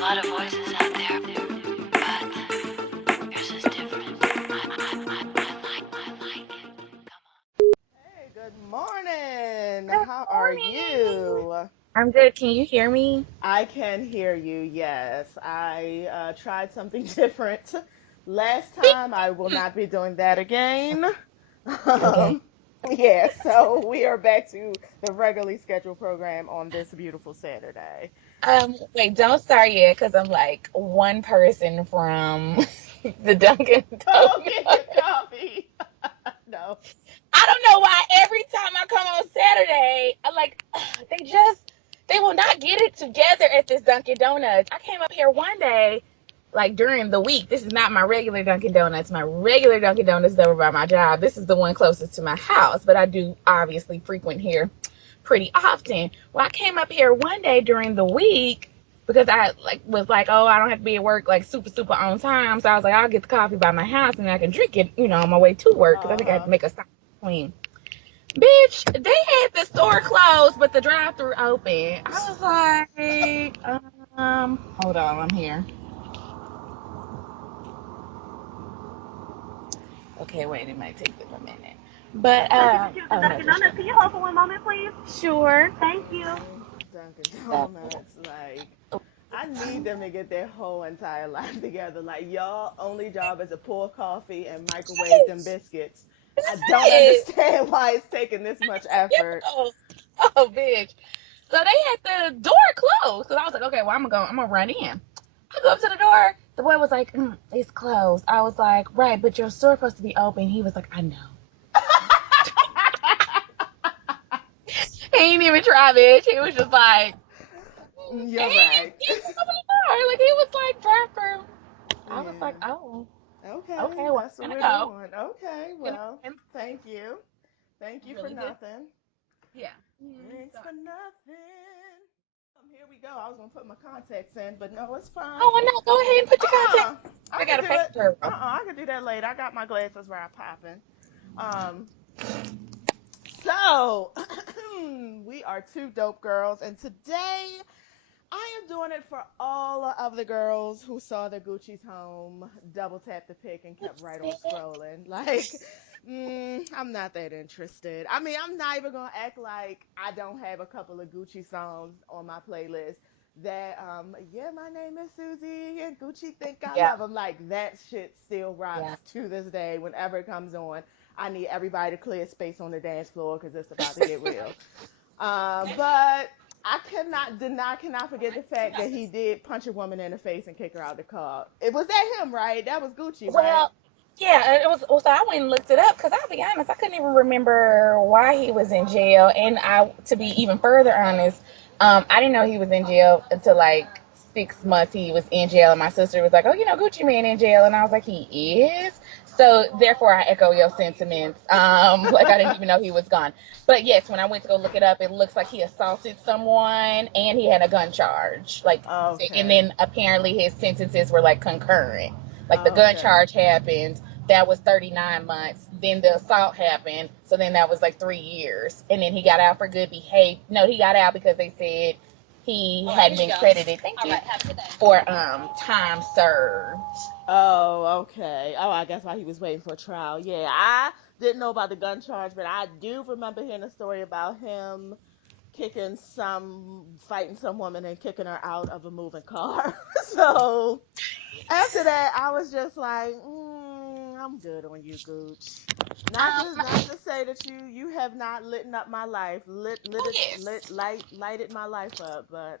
lot of voices out there, but yours is different. I like it. Come on. Hey, good morning. Good How are morning. you? I'm good. Can you hear me? I can hear you. Yes, I tried something different last time. I will not be doing that again. Okay. Um, yeah, so we are back to the regularly scheduled program on this beautiful Saturday. Wait, don't start yet because I'm like one person from the Dunkin' Oh, Donuts. get your coffee. No. I don't know why every time I come on Saturday, I like they will not get it together at this Dunkin' Donuts. I came up here one day, like during the week. This is not my regular Dunkin' Donuts. My regular Dunkin' Donuts is over by my job. This is the one closest to my house, but I do obviously frequent here pretty often. Well, I came up here one day during the week because I was like, oh, I don't have to be at work like super on time. So I was like, I'll get the coffee by my house and I can drink it, on my way to work because I think I had Uh-huh. to make a stop between. Bitch, they had the store closed, but the drive-through open. I was like, hold on, I'm here. Okay, wait, it might take them a minute. But Dunkin' Donuts, oh no, Dunkin' just Donuts. Can you hold for one moment, please? sure. Thank you. Dunkin' Uh, Donuts, like I need them to get their whole entire life together. Like y'all only job is to pour coffee and microwave them Bitch, biscuits. I that's don't it. understand why it's taking this much effort. Yo, oh, bitch. So they had the door closed. So I was like, okay, well, I'm gonna run in. I go up to the door. The boy was like, it's closed. I was like, right, but your store's supposed to be open. He was like, I know. He ain't even try, bitch. He was just like, You're right. he didn't open the door. Like, he was like, drive through. I was like, Yeah. oh, Okay, okay, well, that's what I'm gonna we're go. doing. Okay, And, well, and thank you. Thank you for really good. nothing. Yeah. Thanks So, for nothing. Here we go. I was gonna put my contacts in, but no, it's fine. oh, no, go ahead and put your contact. Uh-uh. I I could got a do it. paper. I could do that later. I got my glasses right popping. Um, so we are two dope girls, and today I am doing it for all of the girls who saw the Gucci's home, double tapped the pic, and kept right on scrolling. Like, I'm not that interested. I mean, I'm not even gonna act like I don't have a couple of Gucci songs on my playlist. That yeah, my name is Susie and Gucci think I Yeah, love him. Like that shit still rocks yeah. to this day. Whenever it comes on, I need everybody to clear space on the dance floor because it's about to get real. But cannot forget the fact that he did punch a woman in the face and kick her out the car. It was that him, right? That was Gucci, right? Well, yeah, it was. Well, so I went and looked it up because I'll be honest, I couldn't even remember why he was in jail. And to be even further honest, I didn't know he was in jail until like 6 months he was in jail. And my sister was like, "Oh, Gucci Man in jail," and I was like, "He is." So therefore, I echo your sentiments. Like I didn't even know he was gone. But yes, when I went to go look it up, it looks like he assaulted someone and he had a gun charge. Like, and Okay. then apparently his sentences were like concurrent. Like the gun Okay. charge happened, that was 39 months. Then the assault happened, so then that was like 3 years. And then he got out for good behavior. No, he got out because they said he hadn't been credited. Thank you. For time served. Oh, okay. Oh, I guess while he was waiting for a trial. Yeah, I didn't know about the gun charge, but I do remember hearing a story about him fighting some woman and kicking her out of a moving car. So after that, I was just like, I'm good on you, Gooch. Not to say that you have not lit up my life, Oh yes. lighted my life up, but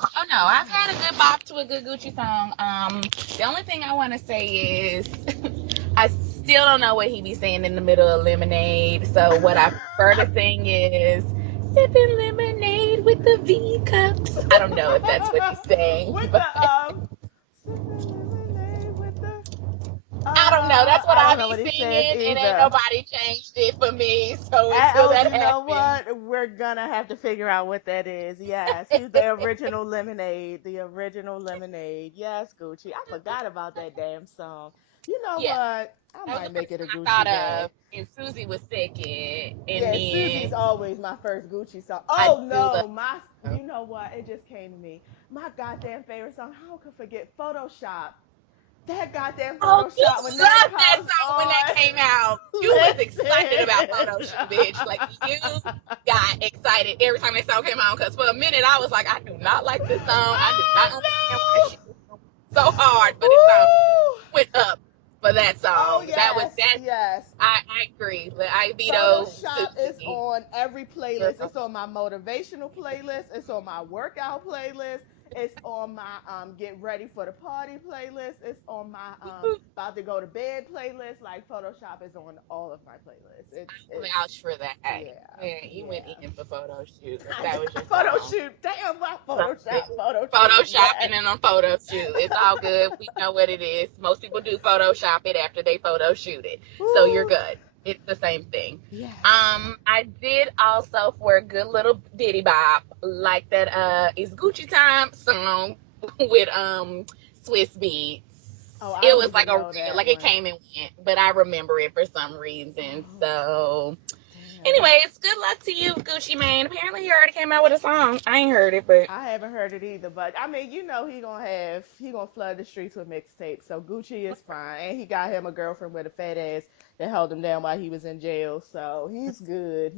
Oh no, I've had a good bop to a good Gucci song. The only thing I want to say is I still don't know what he be saying in the middle of Lemonade. So what I prefer to sing is sipping lemonade with the V cups. I don't know if that's what he's saying, with but the sipping lemonade with the I don't know. That's what I I don't know be what he says singing, and ain't either. nobody changed it for me. So until Oh, that you know happens, what? We're gonna have to figure out what that is. Yes, he's the original lemonade. The original lemonade. Yes, Gucci. I forgot about that damn song. You know Yeah, what? I that was might the make first it a one I thought Gucci bag. of. And Susie was second, and Yeah, Susie's then always my first Gucci song. I Oh do no, love. you know what? It just came to me. My goddamn favorite song. How could I forget Photoshop? That goddamn Oh, you Photoshop when that loved that comes song when that on. came out. You was excited about photo Listen. shoot, bitch. Like you got excited every time that song came out. Because for a minute I was like, I do not like this song. I do not understand why Oh she is so hard. no! But it song Woo! went up for that Oh song. That was yes, that. yes. I agree. Like, I veto Photoshop is Susie. on every playlist. Girl. It's on my motivational playlist. It's on my workout playlist. It's on my get ready for the party playlist. It's on my about to go to bed playlist. Like Photoshop is on all of my playlists. It's Vouch for that. yeah, Man, you went yeah. in for photo shoot. If that was your Photo song. shoot. Damn, my Love it. Photoshop photo shoot. Photoshopping Yes. and on photo shoot. It's all good. We know what it is. Most people do Photoshop it after they photo shoot it. So you're Woo. good. It's the same thing. Yes. I did also for a good little ditty bop like that is Gucci Time song with Swiss Beats. Oh, I It don't was like even a know real that like it one. came and went, but I remember it for some reason. Oh, So damn. anyways, good luck to you, Gucci Mane. Apparently he already came out with a song. I ain't heard it, but I haven't heard it either, but I mean, you know, he gonna flood the streets with mixtapes. So Gucci is fine, and he got him a girlfriend with a fat ass that held him down while he was in jail. So he's good.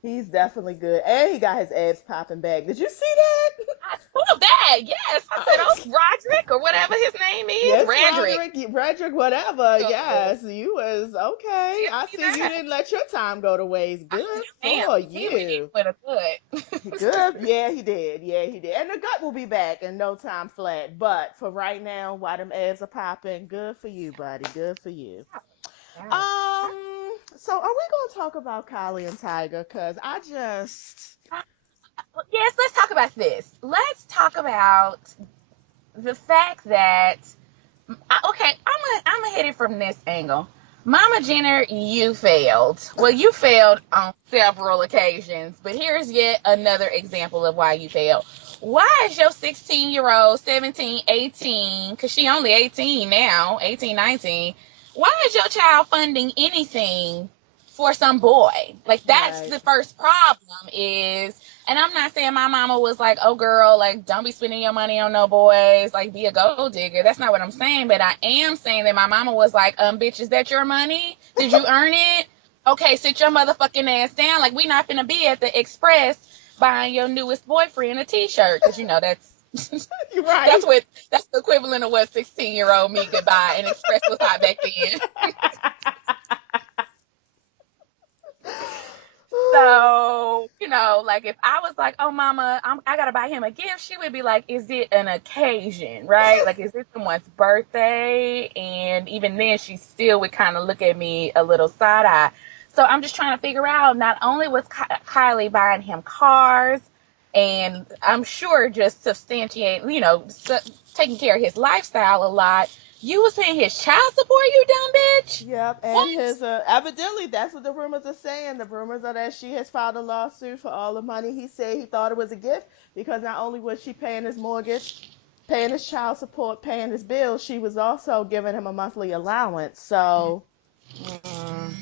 He's definitely good, and he got his abs popping back. Did you see that? I saw that. Yes, I said, oh, Roderick or whatever his name is, Yes, Radrick. Roderick, whatever. So, Yes, you was okay. did I see see you that. didn't let your time go to waste. Good Damn, for he went in you. with a good. Good. Yeah, he did. Yeah, he did. And the gut will be back in no time flat. But for right now, while them abs are popping, good for you, buddy. Good for you. Yes. So are we gonna talk about Kylie and Tyga? Cause I just Yes, let's talk about this. Let's talk about the fact that okay, I'm gonna hit it from this angle. Mama Jenner, you failed. Well, you failed on several occasions, but here's yet another example of why you failed. Why is your 16-year-old, 17, 18, because she only 18 now, 18, 19, why is your child funding anything for some boy? Like, that's right. the first problem is, and I'm not saying my mama was like, oh, girl, like, don't be spending your money on no boys, like, be a gold digger. That's not what I'm saying, but I am saying that my mama was like, bitch, is that your money? Did you earn it? Okay, sit your motherfucking ass down. Like, we not finna be at the Express buying your newest boyfriend a t-shirt, because, you know, that's You're right. that's the equivalent of what 16-year-old me could buy, and Express was hot back then. So, you know, like if I was like, oh, mama, I got to buy him a gift, she would be like, is it an occasion, right? Like, is it someone's birthday? And even then, she still would kind of look at me a little side eye. So I'm just trying to figure out, not only was Kylie buying him cars, and I'm sure just substantiate, you know, taking care of his lifestyle a lot, you was paying his child support, you dumb bitch? Yep, and What? his evidently that's what the rumors are saying. The rumors are that she has filed a lawsuit for all the money. He said he thought it was a gift because not only was she paying his mortgage, paying his child support, paying his bills, she was also giving him a monthly allowance. So Mm.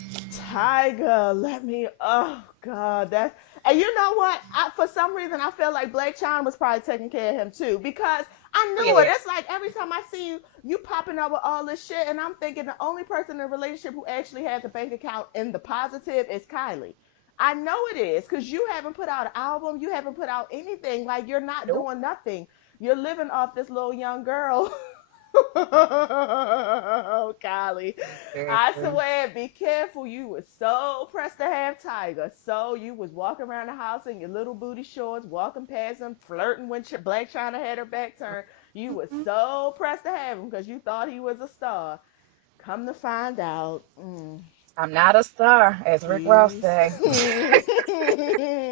Tyga, let me. Oh God, that. And you know what? For some reason, I feel like Blake China was probably taking care of him too because I knew it. Yeah. It's like every time I see you popping up with all this shit, and I'm thinking the only person in the relationship who actually has the bank account in the positive is Kylie. I know it is because you haven't put out an album, you haven't put out anything. Like you're not Nope. doing nothing. You're living off this little young girl. Oh, Kylie. I swear, be careful. You was so pressed to have Tyga. So you was walking around the house in your little booty shorts, walking past him, flirting when Black China had her back turned. You was so pressed to have him because you thought he was a star. Come to find out, I'm not a star, as Rick Ross he's say.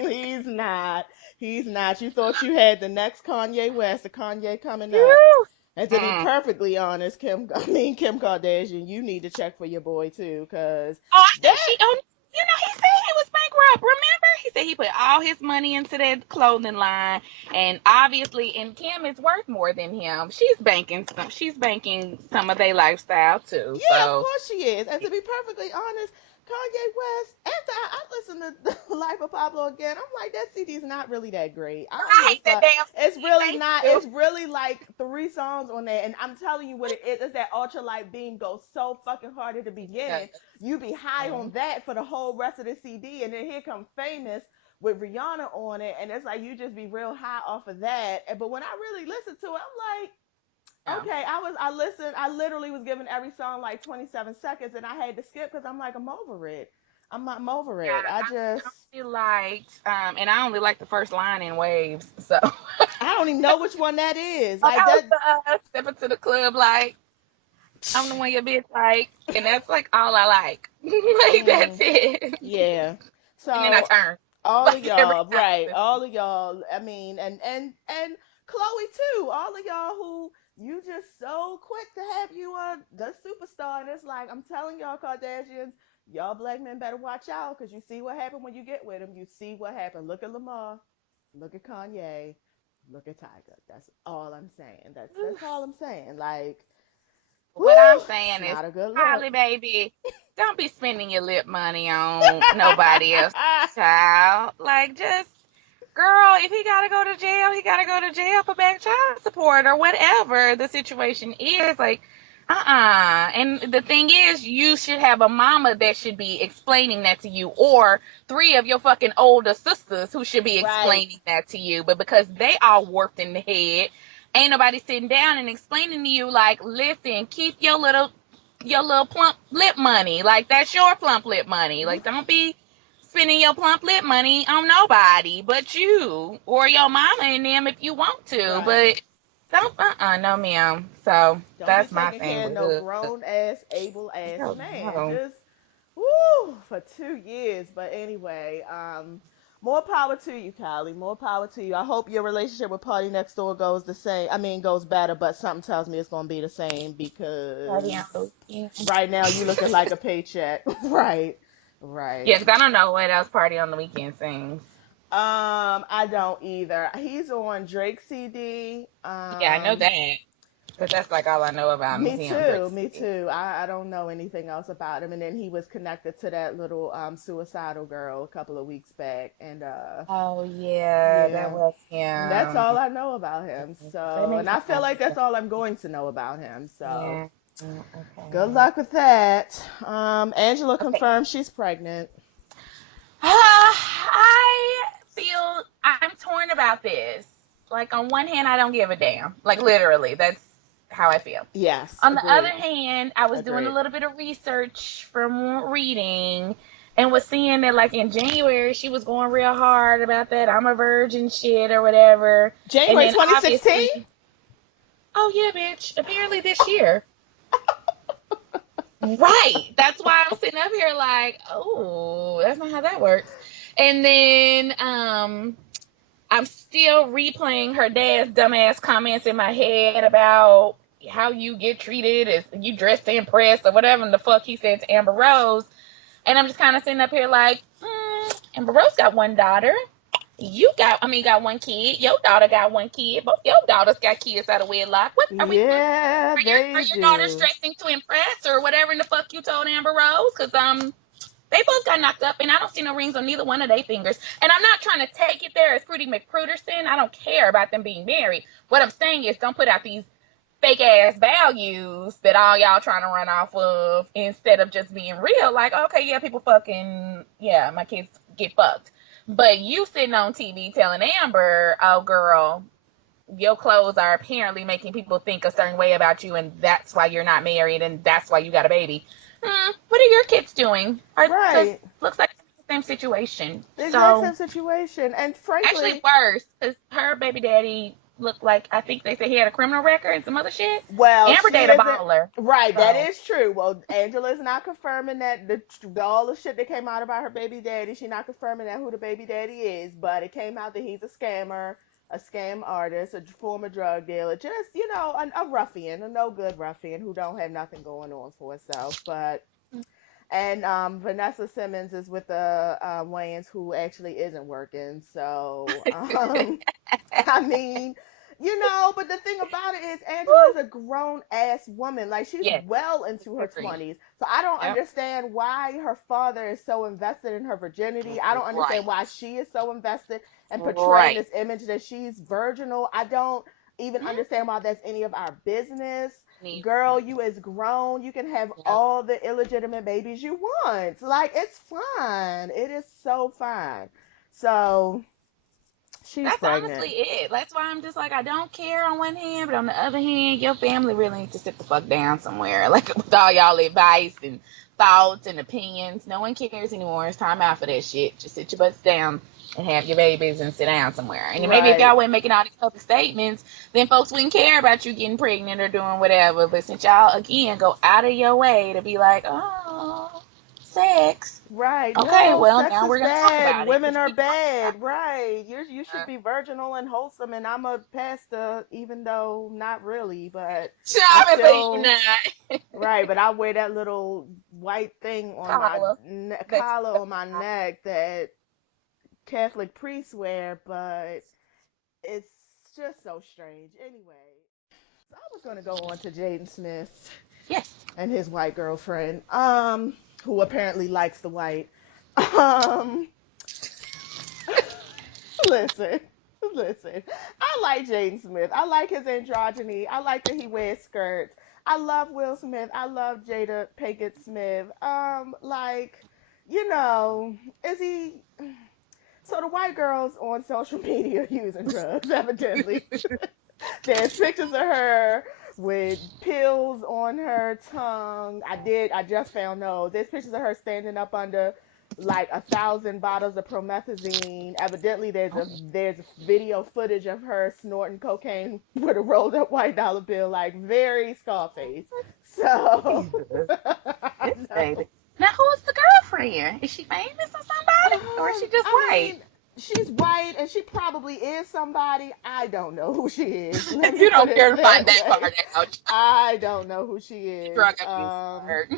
he's not. He's not. You thought you had the next Kanye West, the Kanye coming up. Whew. And to be Mm. perfectly honest, Kim Kardashian, you need to check for your boy too, cause Oh, I think that she. Oh, you know, he said he was bankrupt, remember? He said he put all his money into that clothing line, and obviously, and Kim is worth more than him. She's banking some of their lifestyle too. Yeah, of So course she is. And to be perfectly honest, Kanye West, after I listened to The Life of Pablo again, I'm like, that CD's not really that great. I I almost hate that thought damn it's CD. really Thank not. you. It's really like 3 songs on there. And I'm telling you what it is. It's that ultralight beam goes so fucking hard at the beginning. You be high on that for the whole rest of the CD. And then here comes Famous with Rihanna on it. And it's like you just be real high off of that. But when I really listen to it, I'm like, Yeah. okay, I listened. I literally was giving every song like 27 seconds, and I had to skip because I'm like, I'm over it. I'm over Yeah, it. I just I only liked, and I only liked the first line in Waves. So, I don't even know which one that is. oh, Like that was that. the stepping to the club like I'm the one your bitch like, and that's like all I like. Like that's Mm, it. yeah. And then I So turn all of like every y'all, time. right? All of y'all. I mean, and Chloe too. All of y'all who you just so quick to have you the superstar, and it's like I'm telling y'all, Kardashians, y'all black men better watch out because you see what happened when you get with them. You see what happened. Look at Lamar. Look at Kanye. Look at Tyga. That's all I'm saying. That's all I'm saying. Like, What I'm whew, it's saying is, not a good look. Kylie, baby, don't be spending your lip money on nobody else, child. Like, just, girl, if he gotta go to jail, he gotta go to jail for back child support or whatever the situation is. Like, And the thing is, you should have a mama that should be explaining that to you, or three of your fucking older sisters who should be Right. explaining that to you. But because they all warped in the head, ain't nobody sitting down and explaining to you, like, listen, keep your little plump lip money. Like, that's your plump lip money. Like, don't be spending your plump lip money on nobody but you or your mama and them if you want to. Right. But don't, no, ma'am. So Don't be that's my taking thing care of with no it. grown ass, able ass Oh, man. no. Just woo for 2 years. But anyway, more power to you, Kylie. More power to you. I hope your relationship with Party Next Door goes the same. I mean, goes better, but something tells me it's gonna be the same Party because on the weekend. right now you looking like a paycheck. Right. Yeah, Right. because I don't know what else Party on the Weekend sings. I don't either. He's on Drake's CD. Yeah, I know that. But that's like all I know about him is Me he on Drake too. Me City. too. I don't know anything else about him. And then he was connected to that little suicidal girl a couple of weeks back. And Oh, yeah, that yeah, was that's him. all I know about him. That So, makes and I feel sense. like that's all I'm going to know about him. So, Yeah. good Okay. luck with that. Angela Okay. confirmed she's pregnant. I feel I'm torn about this. Like, on one hand, I don't give a damn. Like, literally, that's how I feel. Yes, On the other agreed. hand, I was doing a Agreed. little bit of research from reading and was seeing that, like, in January, she was going real hard about that I'm a virgin shit or whatever. And January then 2016? obviously, oh, yeah, bitch, apparently this year. Right. That's why I'm sitting up here like, oh, that's not how that works. And then I'm still replaying her dad's dumbass comments in my head about how you get treated as you dress to impress or whatever the fuck he said to Amber Rose. And I'm just kind of sitting up here like, Amber Rose got one daughter. Got one kid. Your daughter got one kid. Both your daughters got kids out of wedlock. What are we? Yeah, Are they your daughters do. dressing to impress or whatever in the fuck you told Amber Rose? Because they both got knocked up, and I don't see no rings on neither one of their fingers. And I'm not trying to take it there as Fruity McPruderson. I don't care about them being married. What I'm saying is, don't put out these fake ass values that all y'all trying to run off of instead of just being real. Like, okay, yeah, people fucking, yeah, my kids get fucked. But you sitting on TV telling Amber, oh, girl, your clothes are apparently making people think a certain way about you, and that's why you're not married, and that's why you got a baby. What are your kids doing? Because Right. looks like it's the same situation. The exact So same situation. And actually frankly, worse, because her baby daddy looked like, I think they said he had a criminal record and some other shit. well, Amber she dated a isn't. baller. Right, that So is true. Well, Angela's not confirming that all the shit that came out about her baby daddy. She's not confirming that who the baby daddy is, but it came out that he's a scammer, a scam artist, a former drug dealer, just a ruffian, a no good ruffian who don't have nothing going on for herself. But And Vanessa Simmons is with the Wayans, who actually isn't working. So I mean, but the thing about it is Angela is Woo. a grown ass woman. Like she's Yes, well into her agree. 20s. So I don't Yep. understand why her father is so invested in her virginity. I don't Right. understand why she is so invested in portraying Right. this image that she's virginal. I don't even Mhm. understand why that's any of our business. Neither. Girl, you is grown. You can have Yep. all the illegitimate babies you want. Like it's fine. It is so fine. So she's That's honestly pregnant. it. That's why I'm just like, I don't care on one hand, but on the other hand, your family really needs to sit the fuck down somewhere. Like, with all y'all advice and thoughts and opinions, no one cares anymore. It's time out for that shit. Just sit your butts down and have your babies and sit down somewhere. And then maybe if Right. y'all weren't making all these public statements, then folks wouldn't care about you getting pregnant or doing whatever. But since y'all, again, go out of your way to be like, oh, sex. Right. Okay, No, well, sex now is we're going to talk bad. about it Women because are we talk about bad. Right. You should it. be virginal and wholesome, and I'm a pastor, even though not really, but I Stop it, but you still not. right. But I wear that little white thing on my Paula. That's collar on my neck that Catholic priests wear, but it's just so strange. Anyway, so I was gonna go on to Jaden Smith yes. and his white girlfriend, who apparently likes the white. Um, listen, listen. I like Jaden Smith. I like his androgyny. I like that he wears skirts. I love Will Smith. I love Jada Pinkett Smith. Is he? So the white girls on social media using drugs, evidently. There's pictures of her with pills on her tongue. I just found those. There's pictures of her standing up under like 1,000 bottles of promethazine. Evidently, there's video footage of her snorting cocaine with a rolled up $1 bill, like very Scarface. So Jesus. I This know. baby. Now, who's the girlfriend? Is she famous or somebody? Or is she just I white? mean, she's white and she probably is somebody. I don't know who she is. Let me You put don't care it to find that that way. part out. I don't know who she is. Drunk at this part.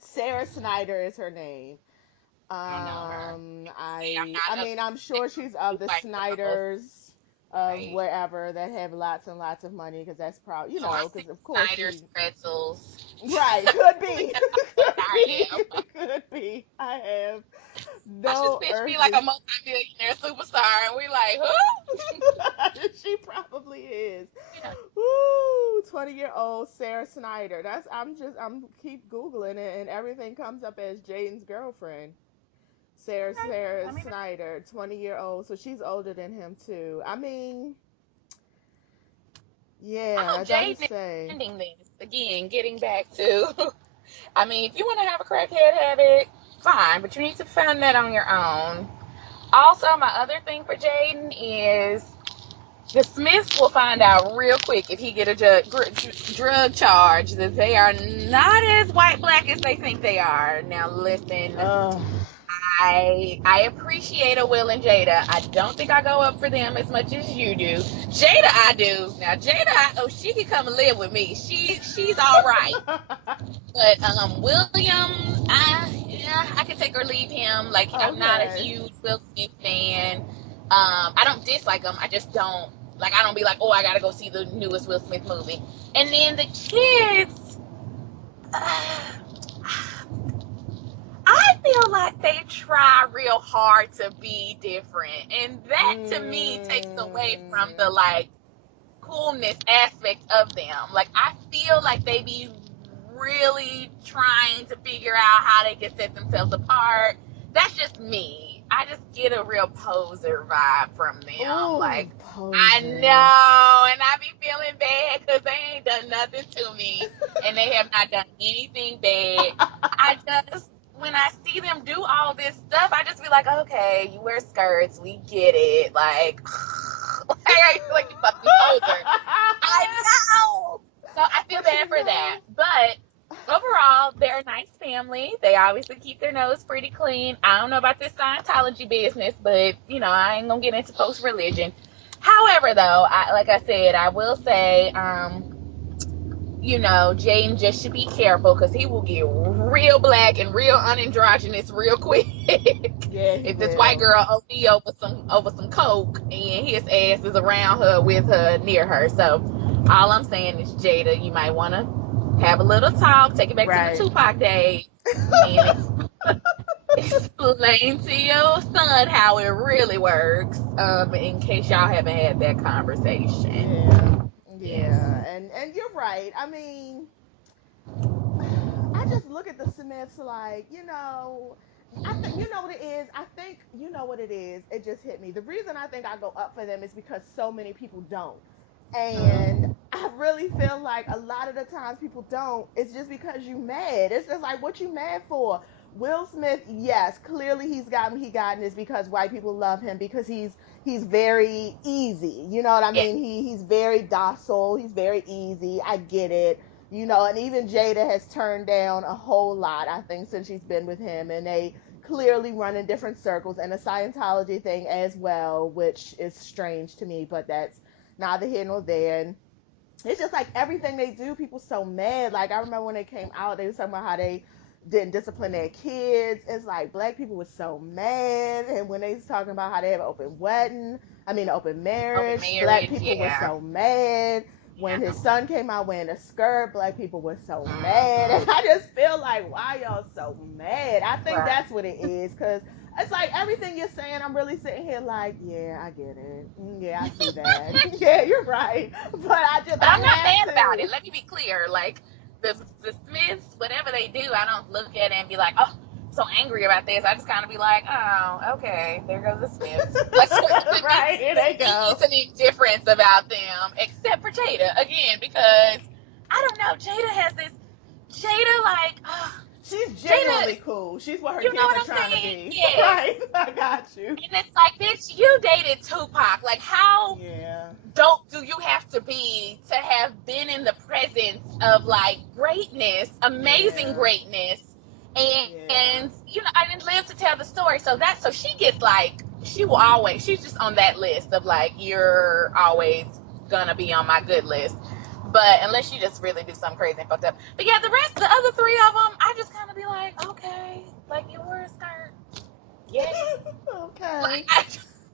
Sarah Snyder is her name. I don't know her. See, I'm I not up mean, I'm sure she's of to the white girls. Snyders of Right. wherever that have lots and lots of money because that's probably, Oh, I see because of course Snyder's she, pretzels. right, could be, could I be, am. could be. I have I should no pitch me like a earthly. multi-millionaire superstar, and we like, who? She probably is. Yeah. Woo, 20-year-old Sarah Snyder. I'm keep Googling it and everything comes up as Jaden's girlfriend. Okay. Sarah I mean, Snyder, 20-year-old. So she's older than him too. I mean, I yeah, hope I gotta Jaden is say. ending this. Again, getting back to, I mean, if you want to have a crackhead habit, fine, but you need to fund that on your own. Also, my other thing for Jaden is the Smiths will find out real quick if he get a drug charge that they are not as white black as they think they are. Now, listen, Uh, I appreciate a Will and Jada. I don't think I go up for them as much as you do. Jada, I do. Now, Jada, she can come and live with me. She's all right. But William, I can take or leave him. Like I'm not a okay. huge Will Smith fan. I don't dislike him. I just don't like. I don't be like, oh, I gotta go see the newest Will Smith movie. And then the kids, I feel like they try real hard to be different, and that to me takes away from the Mm, like coolness aspect of them. Like I feel like they be really trying to figure out how they can set themselves apart. That's just me. I just get a real poser vibe from them. ooh, Like I know, posers. and I be feeling bad because they ain't done nothing to me, and they have not done anything bad. I just when I see them do all this stuff, I just be like, okay, you wear skirts, we get it. Like, I feel like you fucking poser. I know. So I feel But bad for that. But overall, they're a nice family. They obviously keep their nose pretty clean. I don't know about this Scientology business, but I ain't gonna get into post religion. However, though, like I said, I will say, Jaden just should be careful because he will get real black and real unandrogynous real quick. Yeah, he If this white will. girl OD over some coke and his ass is around her, with her, near her. So all I'm saying is, Jada, you might want to have a little talk, take it back to the Right. Tupac days, and explain to your son how it really works. In case y'all haven't had that conversation. Yeah. Yes. Yeah. And you're right. I mean, I just look at the Smiths like, I think you know what it is. I think you know what it is. It just hit me. The reason I think I go up for them is because so many people don't. And Mm. I really feel like a lot of the times people don't. It's just because you mad. It's just like, what you mad for? Will Smith, yes, clearly he gotten this because white people love him because he's very easy. You know what I Yeah. mean? He's very docile. He's very easy. I get it. And even Jada has turned down a whole lot, I think, since she's been with him, and they clearly run in different circles, and a Scientology thing as well, which is strange to me, but that's neither here nor there. And it's just like everything they do, people so mad. Like I remember when they came out, they were talking about how they didn't discipline their kids. It's like black people were so mad, and when they was talking about how they have an open Open marriage, black marriage. people were Yeah. so mad. When Yeah. his son came out wearing a skirt, black people were so mad, and Mm-hmm. I just feel like, why y'all so mad? I think Right. that's what it is, cause it's like everything you're saying, I'm really sitting here like, yeah, I get it. Yeah, I see that. Yeah, you're right. But But I I'm not have mad about to. it. Let me be clear. Like the Smiths, whatever they do, I don't look at it and be like, oh, so angry about this. I just kind of be like, oh, okay, there goes the Smiths. Like Right, here they go. it's an indifference about them, except for Jada again, because I don't know. Jada has this. Jada like, She's Jada. genuinely cool. She's what her You know kids what are I'm trying to saying? be. Yes. Right, I got you. And it's like, bitch, you dated Tupac. Like, how Yeah, dope do you have to be to have been in the presence of like greatness, amazing yeah, greatness, yeah. and I didn't live to tell the story. So she gets like, she's just on that list of like, you're always gonna be on my good list. But unless you just really do something crazy and fucked up. But yeah, the other three of them, I just kind of be like, okay, like you wore a skirt, yay. Okay, Like I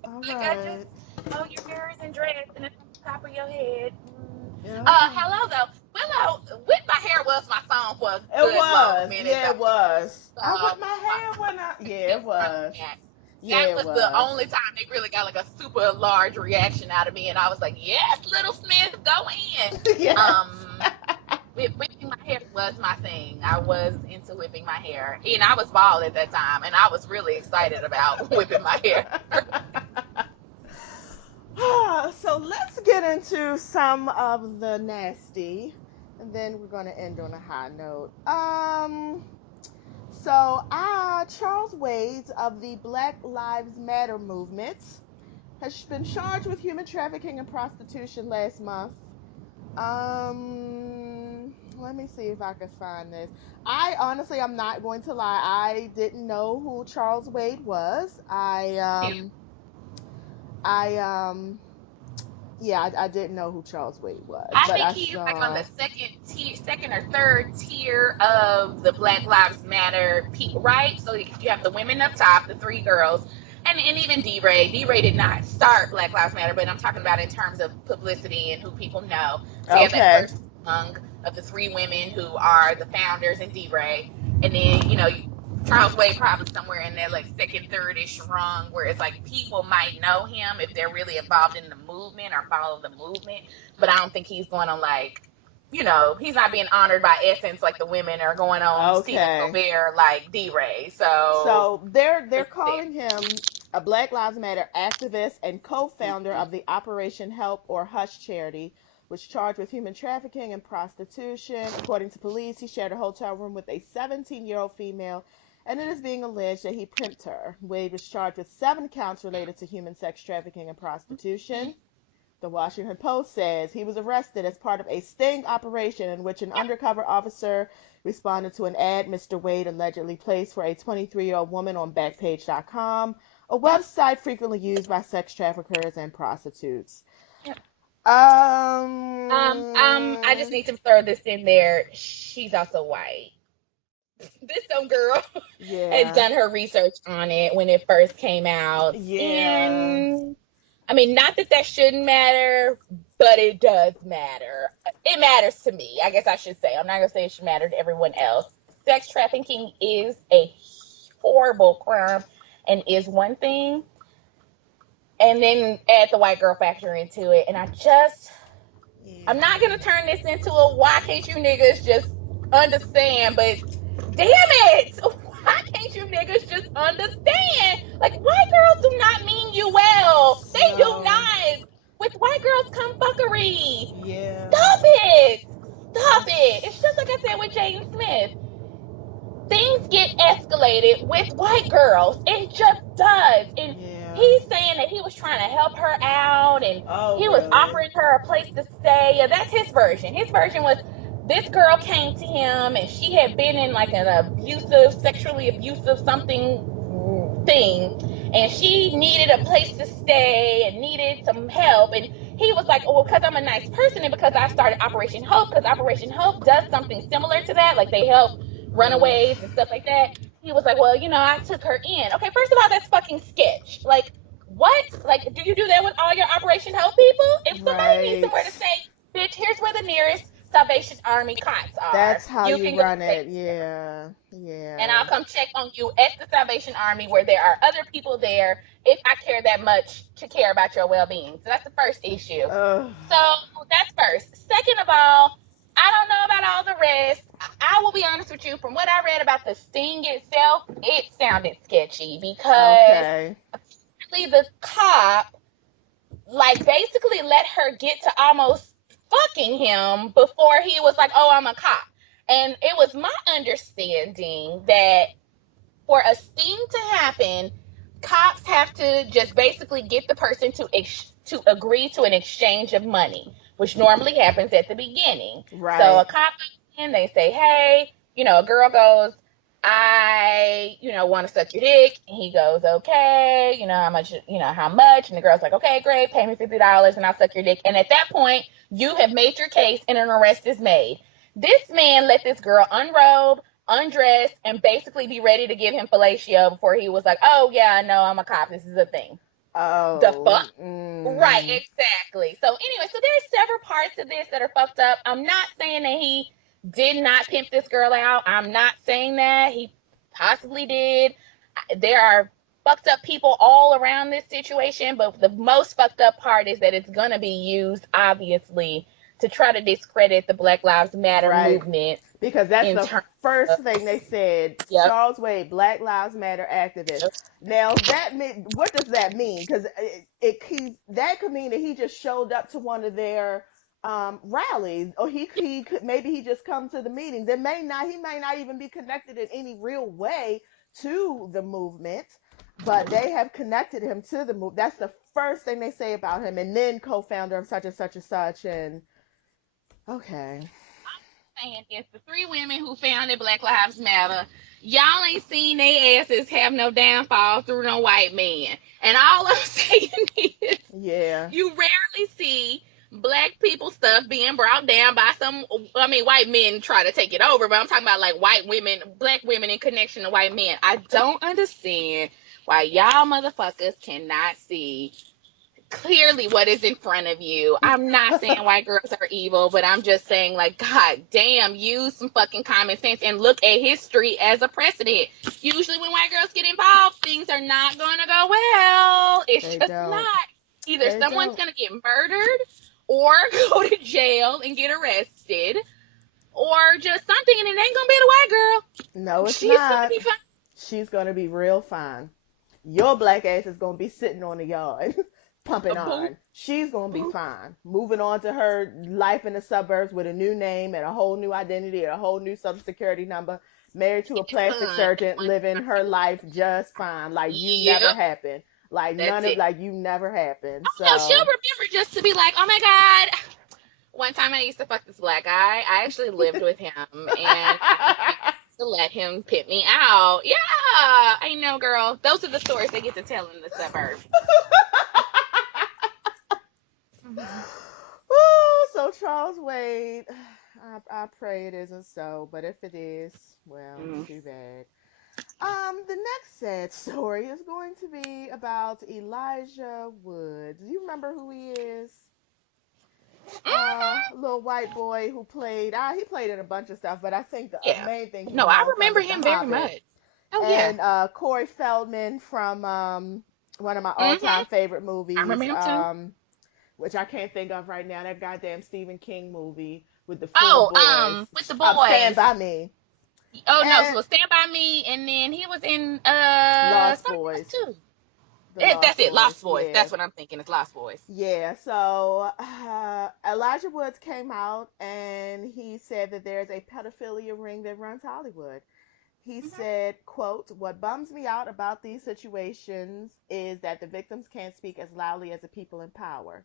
all like I just right. your hair is in dreads and it's on the top of your head. Okay. Hello though. Willow, Whip My Hair was my song for a It good long was. minute Yeah, it though. was. So I whipped my hair when I. Yeah, it was. that Yeah, it was the was. only time they really got like a super large reaction out of me, and I was like, yes, Little Smith, go in. Yes. Whipping my hair was my thing. I was into whipping my hair, and I was bald at that time, and I was really excited about whipping my hair. So let's get into some of the nasty, and then we're going to end on a high note. Charles Wade of the Black Lives Matter movement has been charged with human trafficking and prostitution last month. Let me see if I can find this. I'm not going to lie. I didn't know who Charles Wade was. I yeah, I didn't know who Charles Wade was, I but think I he's like on the saw. second or third tier of the Black Lives Matter, right? So you have the women up top, the three girls, and even D-Ray. D-Ray did not start Black Lives Matter, but I'm talking about in terms of publicity and who people know. So you have that Okay. first rung of the three women who are the founders and D-Ray, and then Charles Wade probably somewhere in there like second, third-ish rung, where it's like people might know him if they're really involved in the movement or follow the movement, but I don't think he's going on like, he's not being honored by Essence like the women are going on Stephen Okay. Colbert like D-Ray. So So they're it's there. calling him a Black Lives Matter activist and co-founder Mm-hmm. of the Operation Help or Hush charity, which charged with human trafficking and prostitution. According to police, he shared a hotel room with a 17-year-old female, and it is being alleged that he pimped her. Wade was charged with 7 counts related to human sex trafficking and prostitution. The Washington Post says he was arrested as part of a sting operation in which an undercover officer responded to an ad Mr. Wade allegedly placed for a 23-year-old woman on Backpage.com, a Yep. website frequently used by sex traffickers and prostitutes. Yep. Um, I just need to throw this in there. She's also white. This some girl has Yeah. done her research on it when it first came out. Yeah. And I mean, not that that shouldn't matter, but it does matter. It matters to me, I guess I should say. I'm not going to say it should matter to everyone else. Sex trafficking is a horrible crime and is one thing. And then add the white girl factor into it. And I'm not going to turn this into a why can't you niggas just understand, but damn it! Why can't you niggas just understand? Like, white girls do not mean you well. They do No. not. With white girls come fuckery. Yeah. Stop it. Stop it. It's just like I said with Jaden Smith. Things get escalated with white girls. It just does. And Yeah. he's saying that he was trying to help her out and Oh, he was really? offering her a place to stay. Yeah, that's his version. His version was this girl came to him and she had been in like an abusive, sexually abusive something thing. And she needed a place to stay and needed some help. And he was like, oh, well, because I'm a nice person and because I started Operation Hope, because Operation Hope does something similar to that. Like they help runaways and stuff like that. He was like, well, I took her in. Okay, first of all, that's fucking sketch. Like, what? Like, do you do that with all your Operation Help people? If somebody needs somewhere to stay, bitch, here's where the nearest Salvation Army cots are. That's how you can go run stay it. Yeah. Yeah. and I'll come check on you at the Salvation Army where there are other people there if I care that much to care about your well-being. So that's the first issue. Ugh. So that's first. Second of all, I don't know about all the rest. I will be honest with you. From what I read about the sting itself, it sounded sketchy because Okay. the cop, like, basically let her get to almost fucking him before he was like, oh, I'm a cop. And it was my understanding that for a sting to happen, cops have to just basically get the person to agree to an exchange of money, which normally happens at the beginning. Right. So a cop goes in, they say, hey, a girl goes, I, want to suck your dick. And he goes, okay, how much, how much? And the girl's like, okay, great, pay me $50 and I'll suck your dick. And at that point, you have made your case and an arrest is made. This man let this girl unrobe, undress, and basically be ready to give him fellatio before he was like, oh, yeah, I know, I'm a cop. This is a thing. Oh. The fuck? Right, exactly. So anyway, so there's several parts of this that are fucked up. I'm not saying that he did not pimp this girl out. I'm not saying that. He possibly did. There are fucked up people all around this situation, but the most fucked up part is that it's going to be used, obviously, to try to discredit the Black Lives Matter movement. Because that's the first thing they said. Yep. Charles Wade, Black Lives Matter activist. Yep. Now, what does that mean? Because that could mean that he just showed up to one of their rallies, or he could, maybe he just come to the meetings. He may not even be connected in any real way to the movement, but they have connected him to the movement. That's the first thing they say about him, and then co-founder of such and such and such. And okay. Saying is the three women who founded Black Lives Matter, y'all ain't seen their asses have no downfall through no white man. And all I'm saying is, you rarely see Black people stuff being brought down by white men try to take it over, but I'm talking about like Black women in connection to white men. I don't understand why y'all motherfuckers cannot see clearly what is in front of you. I'm not saying white girls are evil, but I'm just saying, like, god damn, use some fucking common sense and look at history as a precedent. Usually when white girls get involved, things are not gonna go well. It's not. Either someone's gonna get murdered or go to jail and get arrested, or just something, and it ain't gonna be the white girl. No, it's She's not. gonna be fine. She's gonna be real fine. Your black ass is gonna be sitting on the yard pumping on. She's gonna be fine. Moving on to her life in the suburbs with a new name and a whole new identity and a whole new social security number. Married to a plastic surgeon, living her life just fine, like you never happened. Like you never happened. So no, she'll remember just to be like, oh my god. One time I used to fuck this black guy. I actually lived with him and to let him pimp me out. Yeah, I know, girl. Those are the stories they get to tell in the suburbs. So Charles Wade, I pray it isn't so, but if it is, well, Mm. too bad. The next sad story is going to be about Elijah Woods. Do you remember who he is? Little white boy who played. He played in a bunch of stuff, but I think the Yeah. main thing No, he's I known from remember is The him very Hobbit. much. Oh yeah. And Corey Feldman from one of my Mhm. all-time favorite I movies, remember him too. which I can't think of right now. That goddamn Stephen King movie with the four Oh, boys. with the Stand boys. by Me Oh no, and so Stand by Me, and then he was in Lost something else Boys. too. The Lost That's it, Boys. Lost Boys. Yeah. That's what I'm thinking. It's Lost Boys. Yeah, so Elijah Woods came out and he said that there's a pedophilia ring that runs Hollywood. He Mhm. said, quote, "What bums me out about these situations is that the victims can't speak as loudly as the people in power.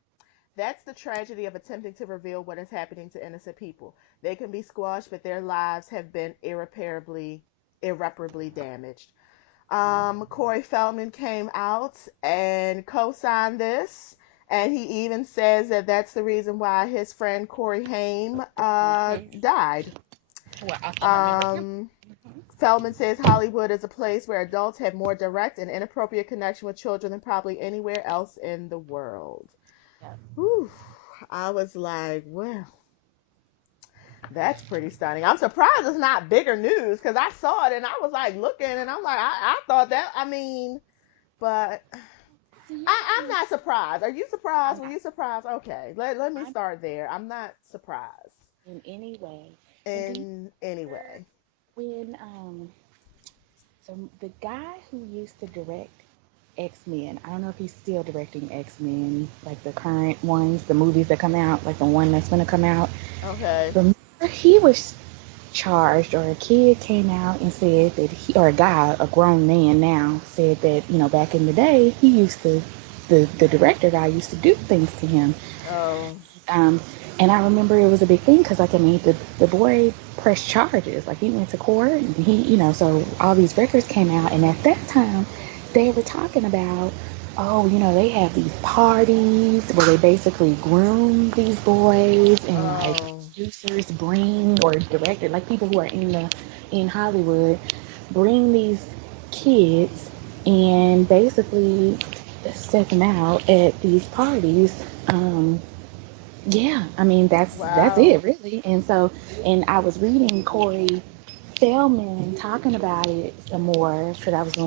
That's the tragedy of attempting to reveal what is happening to innocent people. They can be squashed, but their lives have been irreparably damaged." Corey Feldman came out and co-signed this, and he even says that that's the reason why his friend Corey Haim Mhm. died. Well, I think I remember him. Um, Feldman says Hollywood is a place where adults have more direct and inappropriate connection with children than probably anywhere else in the world. Yeah. Whew. I was like, well, that's pretty stunning. I'm surprised it's not bigger news because I saw it and I was like looking and I'm like, I thought that, I mean, but I'm Yeah. not surprised. Are you surprised? I'm Were not. you surprised? Okay, let me I'm start there. I'm not surprised in any way. And do you in any remember way. when so the guy who used to direct X-Men, I don't know if he's still directing X-Men, like the current ones, the movies that come out, like the one that's gonna come out. Okay. Remember he was charged, or a kid came out and said that he, or a guy, a grown man now, said that, back in the day, he used to, the director guy used to do things to him. Oh. Um, and I remember it was a big thing because, like, I mean, the boy pressed charges. Like, he went to court and so all these records came out. And at that time, they were talking about, oh, they have these parties where they basically groom these boys, and like Oh. producers bring, or director, like people who are in Hollywood, bring these kids and basically set them out at these parties. Yeah, I mean that's Wow. it really. And so, and I was reading Corey Feldman talking about it some more because I was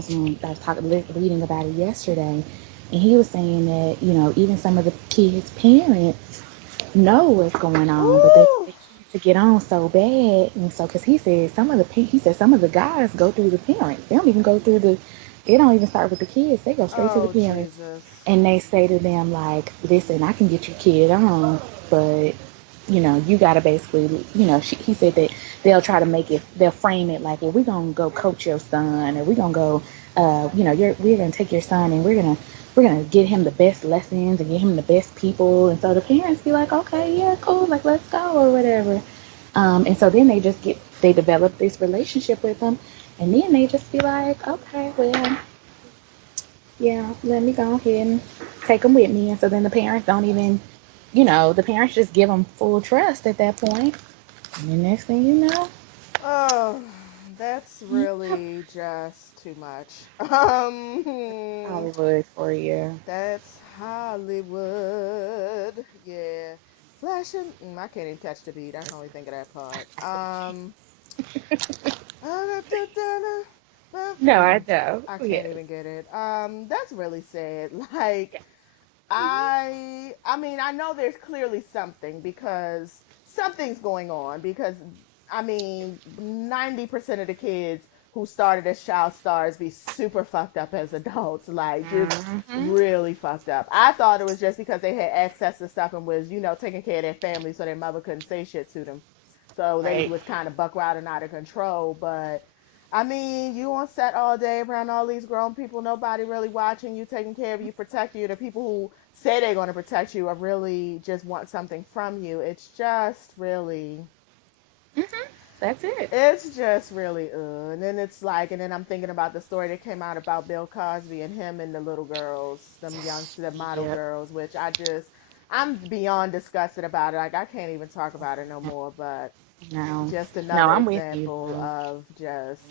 reading about it yesterday, and he was saying that even some of the kids' parents know what's going on, but they Woo. to get on so bad, and so because he said some of the guys go through the parents. They don't even go through the. They don't even start with the kids. They go straight to the Oh parents, Jesus. and they say to them like, "Listen, I can get your kid on, but you gotta basically, he said that they'll frame it like, well, we're gonna go coach your son, or we're gonna go, we're gonna take your son and we're gonna get him the best lessons and get him the best people." And so the parents be like, okay, yeah, cool, like let's go or whatever. And so then they develop this relationship with them, and then they just be like, okay, well, yeah, let me go ahead and take them with me. And so then the parents don't even, the parents just give them full trust at that point. And the next thing you know, Oh, that's yep, really just too much. Hollywood for you. That's Hollywood. Yeah. Flashing. I can't even catch the beat. I can only think of that part. No, I know. I can't Yes. even get it. That's really sad. Like, Yeah. Mhm. I mean, I know there's clearly something because something's going on because I mean, 90% of the kids who started as child stars be super fucked up as adults, like just Mhm. really fucked up. I thought it was just because they had access to stuff and was, taking care of their family so their mother couldn't say shit to them. So they Right. was kind of buck wild and out of control, but I mean, you on set all day around all these grown people, nobody really watching you, taking care of you, protecting you. The people who say they're going to protect you are really just want something from you. Mhm. That's it. It's just really, and then it's like, and then I'm thinking about the story that came out about Bill Cosby and him and the little girls, the model Yep. girls, which I'm beyond disgusted about it. Like I can't even talk about it no more. But No, just no, another I'm with you. example So. of just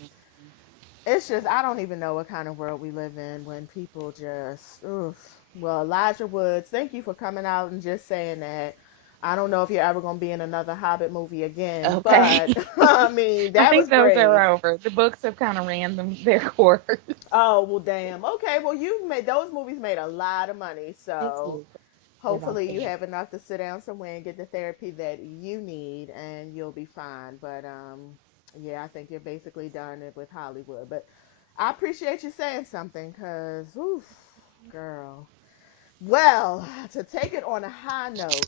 it's just I don't even know what kind of world we live in when people just oof. Well, Elijah Woods, thank you for coming out and just saying that. I don't know if you're ever gonna be in another Hobbit movie again, Okay. but I mean I that think was those brave. are over. The books have kind of ran their course. Oh well, damn. Okay, well you made those movies made a lot of money, They so did. They're out hopefully you there. have enough to sit down somewhere and get the therapy that you need, and you'll be fine. But yeah, I think you're basically done it with Hollywood. But I appreciate you saying something, cause oof, girl. Well, to take it on a high note,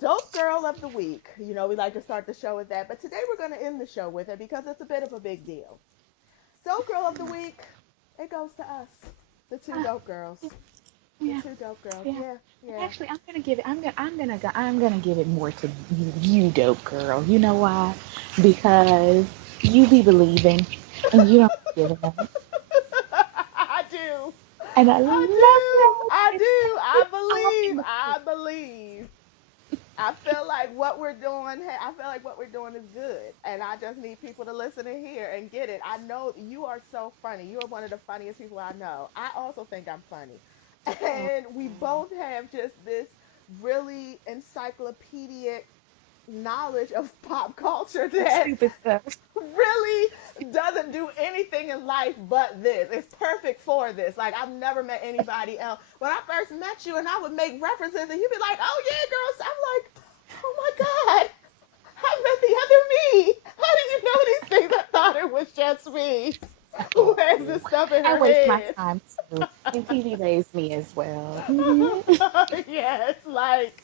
dope girl of the week. You know, we like to start the show with that, but today we're going to end the show with it because it's a bit of a big deal. Dope girl of the week, it goes to us, the two Ah, dope girls. The yeah, two dope girls. yeah. Yeah, yeah. Actually, I'm gonna give it. I'm gonna give it more to you, dope girl. You know why? Because you be believing, and you don't give up. I do. And I I love do. that. I It's do. I all believe. in the I believe. I feel like what we're doing. I feel like what we're doing is good, and I just need people to listen and hear and get it. I know you are so funny. You are one of the funniest people I know. I also think I'm funny, Oh, and we both have just this really encyclopedic knowledge of pop culture that stupid stuff. really doesn't do anything in life but this. It's perfect for this. Like I've never met anybody else. When I first met you and I would make references and you'd be like, "Oh yeah, girls," I'm like, "Oh my god, I met the other me. How do you know these things?" I thought it was just me who has this stuff in I her waste my head. time too, and TV raised me as well. Hmm. Yes, like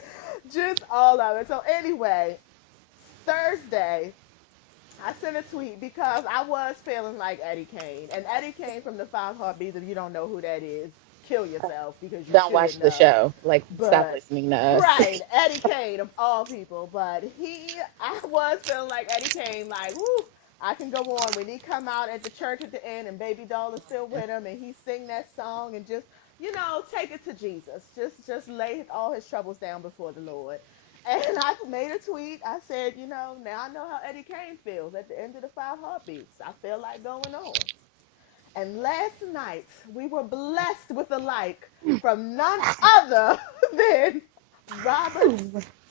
just all of it. So anyway, Thursday I sent a tweet because I was feeling like Eddie Kane. And Eddie Kane from the Five Heartbeats, if you don't know who that is, kill yourself because you Don't should watch the know. show. Like, stop But listening to us. right, Eddie Kane of all people. But I was feeling like Eddie Kane, like, whoo, I can go on when he come out at the church at the end and Baby Doll is still with him and he sing that song and just, take it to Jesus. Just lay all his troubles down before the Lord. And I made a tweet. I said, now I know how Eddie Kane feels at the end of the Five Heartbeats. I feel like going on. And last night we were blessed with a like from none other than Robert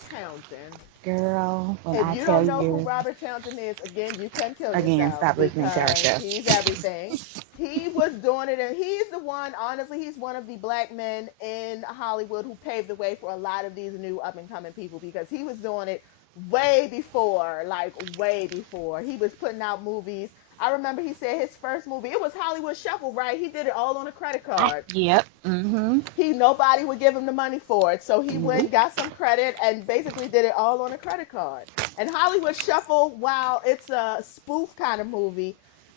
Townsend. Girl, when If I you tell don't know who you, Robert Townsend is, again, you can kill again, yourself stop listening to our because show. he's everything. He was doing it, and he's the one, honestly, he's one of the black men in Hollywood who paved the way for a lot of these new up and coming people because he was doing it way before, like way before. He was putting out movies. I remember he said his first movie, it was Hollywood Shuffle, right? He did it all on a credit card. Yep. Mm-hmm. Nobody would give him the money for it. So he went, Nope. got some credit, and basically did it all on a credit card. And Hollywood Shuffle, while it's a spoof kind of movie,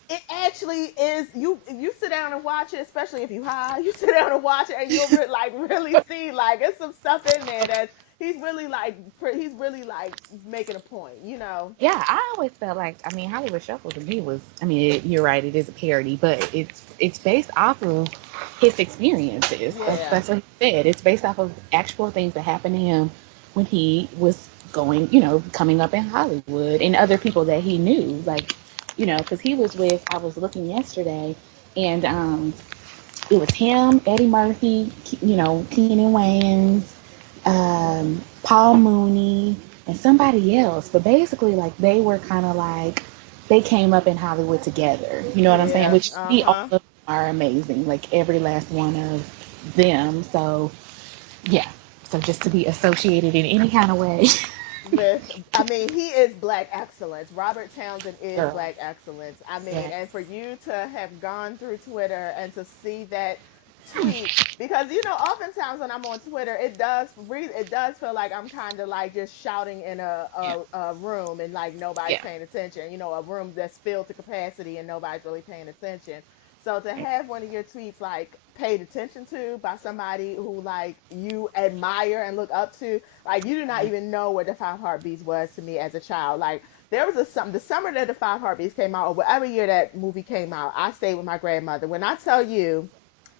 it actually is. You sit down and watch it, especially if you high. You sit down and watch it, and you'll really see like there's some stuff in there that he's really like making a point. Yeah, I always felt like, I mean, Hollywood Shuffle to me was, I mean, you're right, it is a parody, but it's based off of his experiences. Yeah. That's what he said. It's based off of actual things that happened to him when he was going, coming up in Hollywood, and other people that he knew, like, because he was with, I was looking yesterday, and it was him, Eddie Murphy, Keenan Wayans, Paul Mooney, and somebody else. But basically, like, they were kind of like, they came up in Hollywood together. You know what I'm saying? Yeah. Which Uh he all huh. of them are amazing, like every last one of them. So yeah. So just to be associated in any kind of way, I mean, he is black excellence. Robert Townsend is girl. black excellence. I mean, Yeah. and for you to have gone through Twitter and to see that tweet, because oftentimes when I'm on Twitter, it does feel like I'm kind of like just shouting in Yeah. a room and like nobody's Yeah. paying attention. A room that's filled to capacity and nobody's really paying attention. So to have one of your tweets like paid attention to by somebody who like you admire and look up to, like you do not even know what the Five Heartbeats was to me as a child. Like there was the summer that the Five Heartbeats came out, or whatever year that movie came out, I stayed with my grandmother. When I tell you,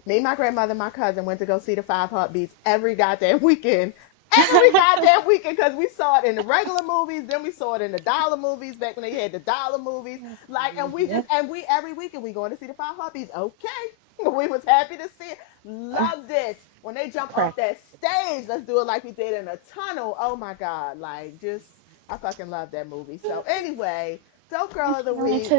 Me, my grandmother, and my cousin went to go see the Five Heartbeats every goddamn weekend. Every goddamn weekend, because we saw it in the regular movies, then we saw it in the dollar movies back when they had the dollar movies. Like, and we Yeah. just, and we every weekend we going to see the Five Heartbeats. Okay, we was happy to see it. Loved it when they jump off that stage. Let's do it like we did in a tunnel. Oh my god, like just I fucking love that movie. So anyway, Dope Girl of the Week.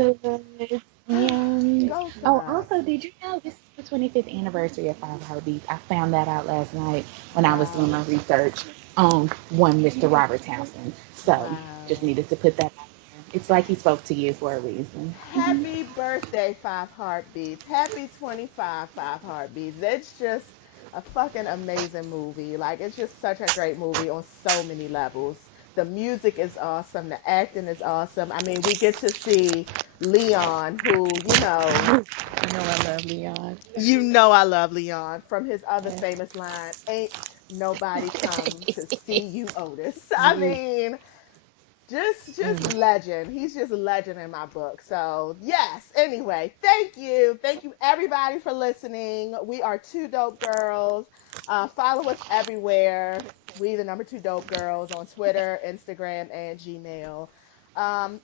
Go Oh, for us. also, did you know this is the 25th anniversary of Five Heartbeats? I found that out last night when I was doing my research on one Mr. Robert Townsend. So, Wow. just needed to put that out there. It's like he spoke to you for a reason. Happy birthday, Five Heartbeats. Happy 25 Five Heartbeats. It's just a fucking amazing movie. Like, it's just such a great movie on so many levels. The music is awesome. The acting is awesome. I mean, we get to see Leon, who, I know I love Leon. I love Leon from his other famous line, ain't nobody come to see you, Otis. I mean, just legend. He's just a legend in my book. So yes. Anyway, thank you everybody for listening. We are Two Dope Girls. Follow us everywhere. We the number Two Dope Girls on Twitter, Instagram, and Gmail.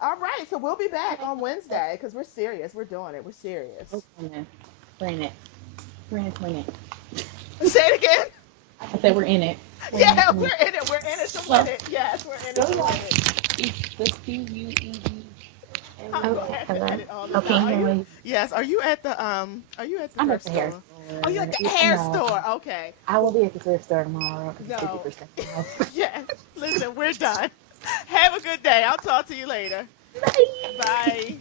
All right, so we'll be back on Wednesday because we're serious. We're doing it. We're serious. We're in it. We're in it. We're in it. Say it again. I said we're in it. Yeah, we're in it. We're in it to win it. Yes, we're in it to win it. It's the Q-U-E-D. I'm gonna have to edit all this Okay, out. anyway. Yes, are you at the I'm thrift at the hair store? store. Oh, you at the hair store? Okay. I will be at the thrift store tomorrow because No. it's 50% off. Yes. Listen, we're done. Have a good day. I'll talk to you later. Bye. Bye.